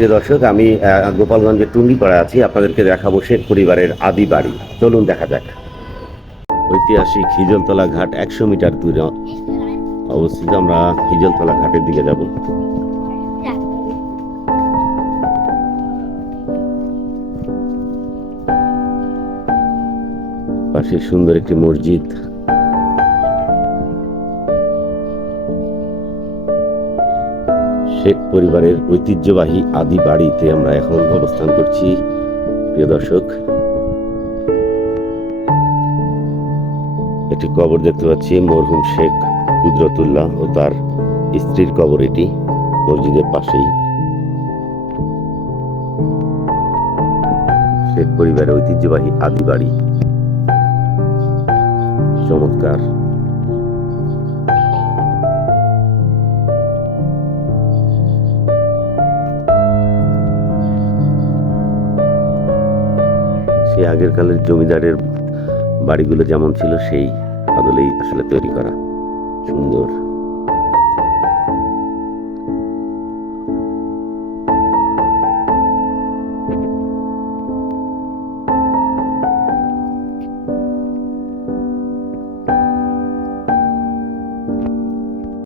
প্রিয় দর্শক, আমি গোপালগঞ্জের টুঙ্গিপাড়া আছি। আপনাদেরকে দেখাবো শেখ পরিবারের আদি বাড়ি। চলুন দেখা যাক। ঐতিহাসিক হিজলতলা ঘাট একশো মিটার দূরে অবস্থিত। আমরা হিজলতলা ঘাটের দিকে যাব। পাশে সুন্দর একটি মসজিদ। শেখ পরিবারের ঐতিহ্যবাহী আদি বাড়িতে আমরা এখন অবস্থান করছি। প্রিয় দর্শক, একটি কবর দেখতে পাচ্ছি, মরহুম শেখ কুদরতুল্লাহ ও তার স্ত্রীর কবর এটি, মসজিদের পাশেই। শেখ পরিবারের ঐতিহ্যবাহী আদি বাড়ি। চমৎকার। সেই আগের কালের জমিদারের বাড়িগুলো যেমন ছিল সেই আদলেই আসলে তৈরি করা সুন্দর।